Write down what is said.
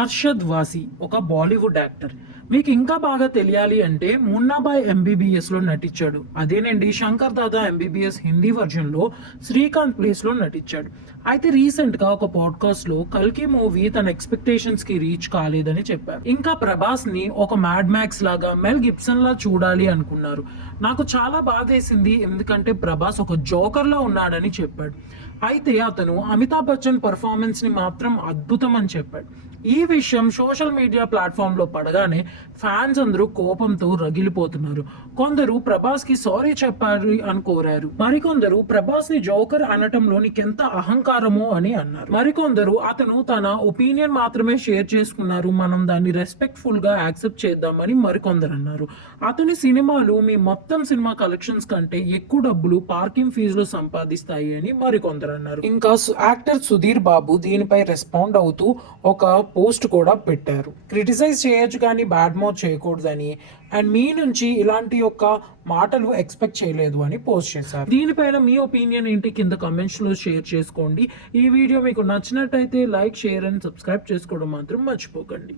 అర్షద్ వాసి ఒక బాలీవుడ్ యాక్టర్ మీకు ఇంకా బాగా తెలియాలి అంటే మున్నాబాయ్ ఎంబీబీఎస్లో నటించాడు. అదేనండి శంకర్ దాదా ఎంబీబీఎస్ హిందీ వర్జన్లో శ్రీకాంత్ ప్లేస్లో నటించాడు. అయితే రీసెంట్గా ఒక పాడ్కాస్ట్లో కల్కి మూవీ తన ఎక్స్పెక్టేషన్స్కి రీచ్ కాలేదని చెప్పారు. ఇంకా ప్రభాస్ని ఒక మ్యాడ్ మ్యాక్స్ లాగా మెల్ గిబ్సన్ లా చూడాలి అనుకున్నారు. నాకు చాలా బాధేసింది ఎందుకంటే ప్రభాస్ ఒక జోకర్లా ఉన్నాడని చెప్పాడు. అయితే అతను అమితాబ్ బచ్చన్ పర్ఫార్మెన్స్ని మాత్రం అద్భుతం అని చెప్పాడు. ఈ విషయం సోషల్ మీడియా ప్లాట్ఫామ్లో పడగానే ఫ్యాన్స్ అందరూ కోపంతో రగిలిపోతున్నారు. కొందరు ప్రభాస్కి సారీ చెప్పారు అని కోరారు. మరికొందరు ప్రభాస్ని జోకర్ అనటంలో నీకెంత అహంకారమో అని అన్నారు. మరికొందరు అతను తన ఒపీనియన్ మాత్రమే షేర్ చేసుకున్నారు. మనం దాన్ని రెస్పెక్ట్ఫుల్గా యాక్సెప్ట్ చేద్దామని మరికొందరు అన్నారు. అతని సినిమాలు మీ మొత్తం సినిమా కలెక్షన్స్ కంటే ఎక్కువ డబ్బులు పార్కింగ్ ఫీజులు సంపాదిస్తాయి అని మరికొందరు అన్నారు. ఇంకా సు- యాక్టర్ సుధీర్ బాబు దీనిపై రెస్పాండ్ అవుతూ ఒక పోస్ట్ కూడా పెట్టారు. క్రిటిసైజ్ చేయొచ్చు కానీ బ్యాడ్ మౌత్ చేయకూడదని. అండ్ మీ నుంచి ఇలాంటి యొక్క మాటలు ఎక్స్పెక్ట్ చేయలేదు అని పోస్ట్ చేశారు. దీనిపైన మీ ఒపీనియన్ ఏంటి? కింద కమెంట్స్లో షేర్ చేసుకోండి. ఈ వీడియో మీకు నచ్చినట్టయితే లైక్ షేర్ అండ్ సబ్స్క్రైబ్ చేసుకోవడం మాత్రం మర్చిపోకండి.